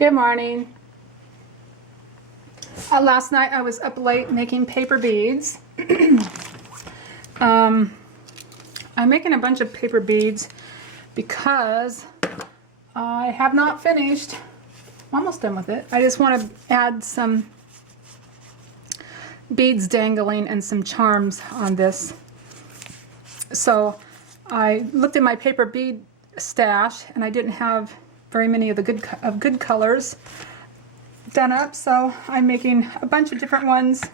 Good morning. Last night I was up late making paper beads. I'm making a bunch of paper beads because I have not finished. I'm almost done with it. I just want to add some beads dangling and some charms on this. So I looked at my paper bead stash and I didn't have very many of the good colors done up, so I'm making a bunch of different ones,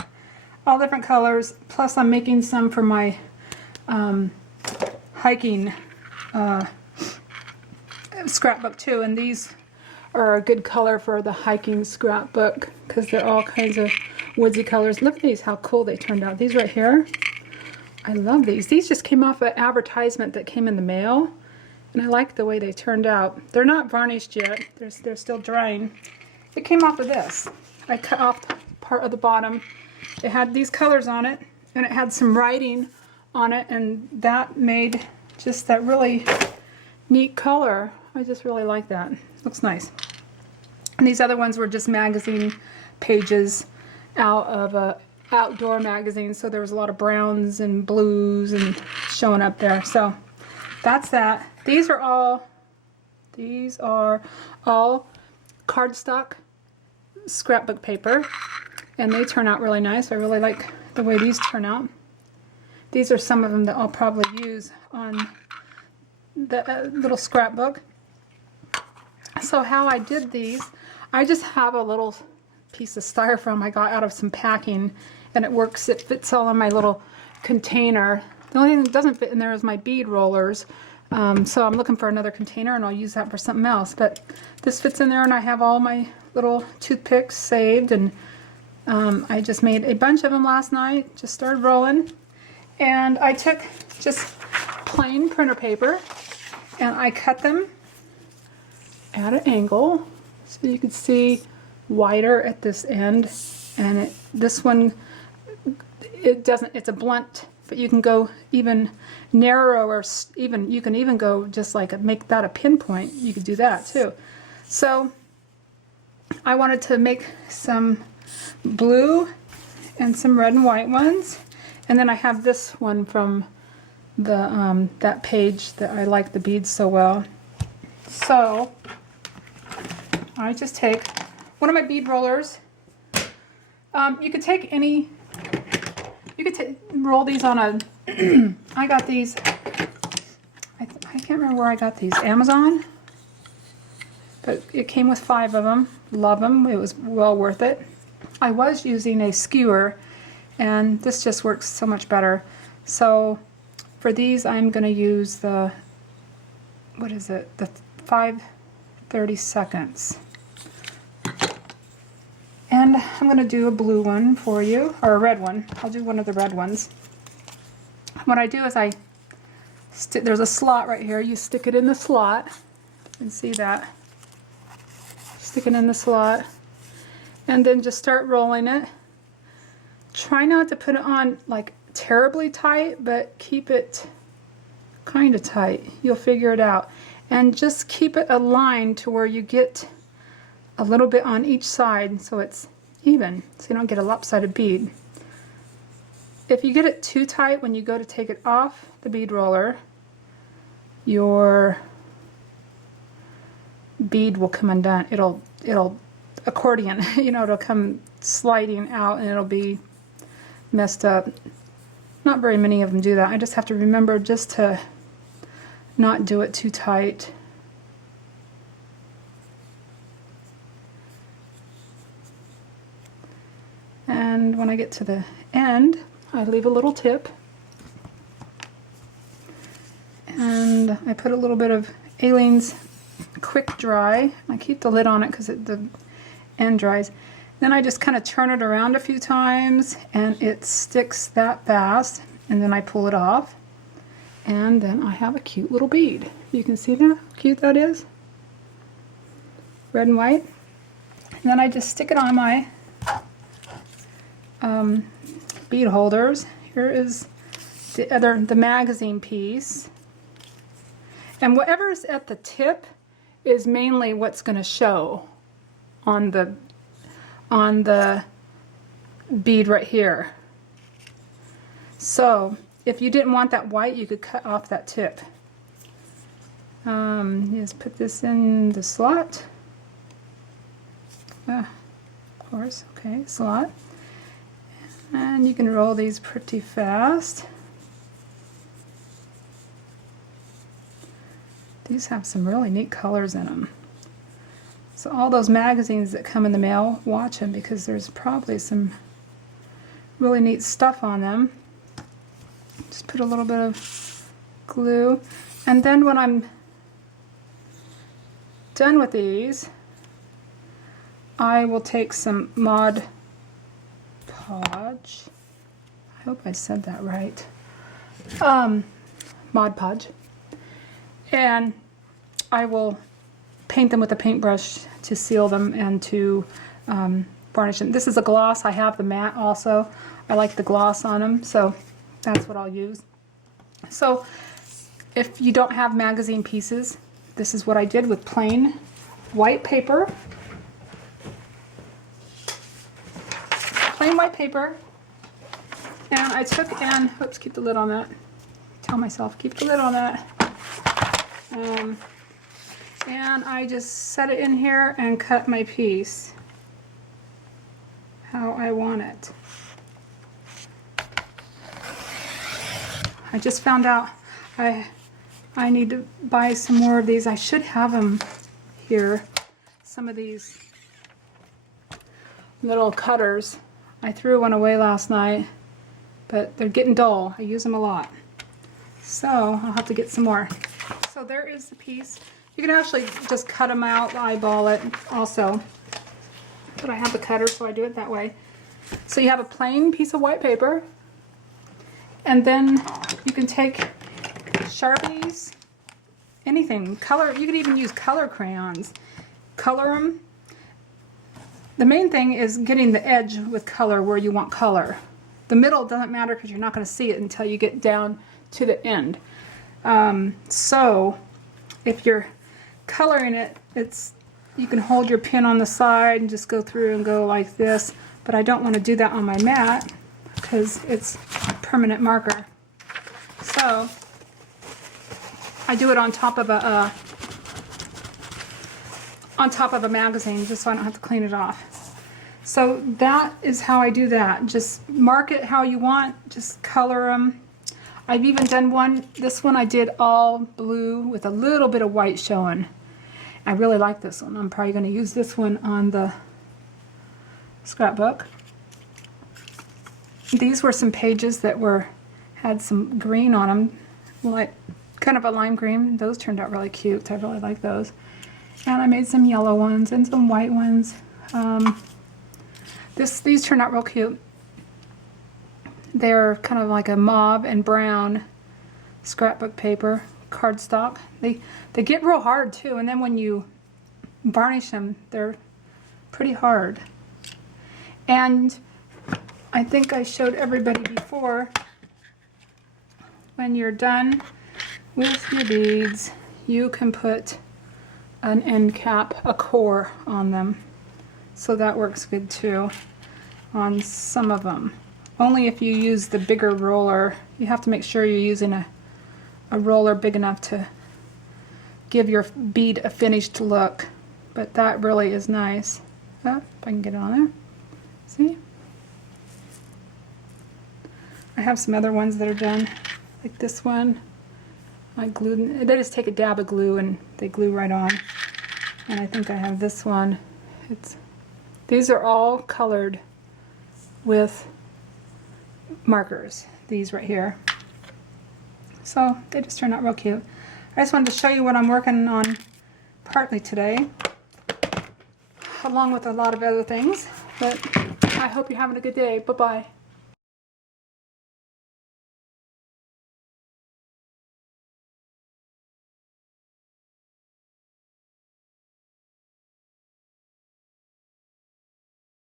all different colors, plus I'm making some for my hiking scrapbook too, and these are a good color for the hiking scrapbook because they're all kinds of woodsy colors. Look at these, how cool they turned out. These right here, I love these. These just came off an advertisement that came in the mail, and I like the way they turned out. They're not varnished yet, they're still drying. It came off of this. I cut off part of the bottom. It had these colors on it, and it had some writing on it, and that made just that really neat color. I just really like that. Looks nice. And these other ones were just magazine pages out of a outdoor magazine, so there was a lot of browns and blues and showing up there. So that's that. These are all cardstock scrapbook paper, and they turn out really nice. I really like the way these turn out. These are some of them that I'll probably use on the little scrapbook. So how I did these, I just have a little piece of styrofoam I got out of some packing, and it works. It fits all in my little container. The only thing that doesn't fit in there is my bead rollers. So I'm looking for another container, and I'll use that for something else. But this fits in there, and I have all my little toothpicks saved, and I just made a bunch of them last night. Just started rolling, and I took just plain printer paper, and I cut them at an angle so you can see wider at this end. And this one, it doesn't. It's a blunt. But you can go even narrower, you can even go just like make that a pinpoint. You could do that too. So I wanted to make some blue and some red and white ones, and then I have this one from the that page that I like the beads so well. So I just take one of my bead rollers. You could take any. You could roll these on a, I got these, I can't remember where I got these, Amazon, but it came with 5 of them. Love them. It was well worth it. I was using a skewer, and this just works so much better. So for these, I'm going to use the, what is it, the 5/32. And I'm going to do a blue one for you, or a red one. I'll do one of the red ones. What I do is there's a slot right here. You stick it in the slot. You can see that. Stick it in the slot. And then just start rolling it. Try not to put it on like terribly tight, but keep it kind of tight. You'll figure it out. And just keep it aligned to where you get a little bit on each side so it's even, so you don't get a lopsided bead. If you get it too tight when you go to take it off the bead roller, your bead will come undone. It'll accordion, you know, it'll come sliding out and it'll be messed up. Not very many of them do that. I just have to remember just to not do it too tight. And when I get to the end, I leave a little tip. And I put a little bit of Aleene's Quick Dry. I keep the lid on it because the end dries. Then I just kind of turn it around a few times, and it sticks that fast. And then I pull it off. And then I have a cute little bead. You can see that? How cute that is? Red and white. And then I just stick it on my bead holders. Here is the magazine piece, and whatever's at the tip is mainly what's going to show. on the bead right here. So if you didn't want that white, you could cut off that tip. Just put this in the slot. Of course, okay, slot. And you can roll these pretty fast. These have some really neat colors in them. So all those magazines that come in the mail, watch them, because there's probably some really neat stuff on them. Just put a little bit of glue. And then when I'm done with these, I will take some Mod Podge. I hope I said that right. Mod Podge. And I will paint them with a paintbrush to seal them and to varnish them. This is a gloss. I have the matte also. I like the gloss on them, so that's what I'll use. So if you don't have magazine pieces, this is what I did with plain white paper. Plain white paper. And I took and, oops, keep the lid on that. Tell myself, keep the lid on that. And I just set it in here and cut my piece how I want it. I just found out I need to buy some more of these. I should have them here. Some of these little cutters. I threw one away last night, but they're getting dull. I use them a lot. So I'll have to get some more. So there is the piece. You can actually just cut them out, eyeball it also. But I have the cutter, so I do it that way. So you have a plain piece of white paper, and then you can take Sharpies, anything, color. You could even use color crayons. Color them. The main thing is getting the edge with color where you want color. The middle doesn't matter because you're not going to see it until you get down to the end. So if you're coloring it, you can hold your pen on the side and just go through and go like this, but I don't want to do that on my mat because it's a permanent marker. So I do it on top of a magazine just so I don't have to clean it off. So that is how I do that. Just mark it how you want, just color them. I've even done one, this one I did all blue with a little bit of white showing. I really like this one. I'm probably going to use this one on the scrapbook. These were some pages that had some green on them, like kind of a lime green. Those turned out really cute. I really like those. And I made some yellow ones and some white ones. These turned out real cute. They're kind of like a mauve and brown scrapbook paper, cardstock. They get real hard too, and then when you varnish them, they're pretty hard. And I think I showed everybody before, when you're done with your beads, you can put an end cap, a core on them. So that works good too on some of them. Only if you use the bigger roller. You have to make sure you're using a roller big enough to give your bead a finished look. But that really is nice. Oh, if I can get it on there. See? I have some other ones that are done, like this one. I glued. They just take a dab of glue and they glue right on. And I think I have this one. These are all colored with markers, these right here. So they just turned out real cute. I just wanted to show you what I'm working on partly today, along with a lot of other things. But I hope you're having a good day. Bye-bye.